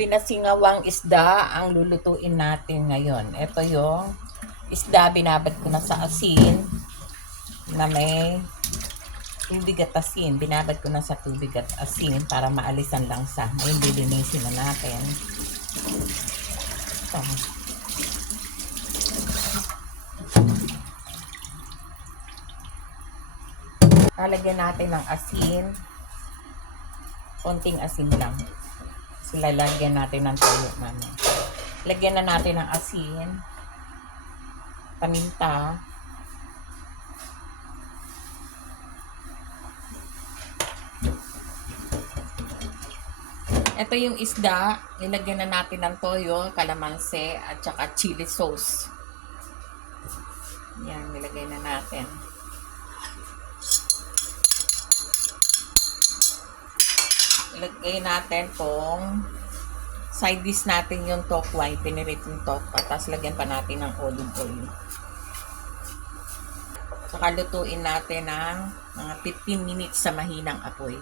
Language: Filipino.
pinasingawang isda ang lulutuin natin ngayon. Ito yung isda, binabad ko na sa asin na may tubig at asin. Binabad ko na sa tubig at asin para maalisan lang sa. Ngayon, lilinisin na natin. Ito. Lalagyan natin ng asin. Konting asin lang. Lalagyan natin ng toyo namin. Lagyan na natin ng asin, paminta, ito yung isda, nilagyan na natin ng toyo, kalamansi, at saka chili sauce. Yan, nilagay na natin. Ilagay natin pong side dish natin yung tokway, piniritong tokwa, tapos lagyan pa natin ng olive oil. Saka lutuin natin ng mga 15 minutes sa mahinang apoy.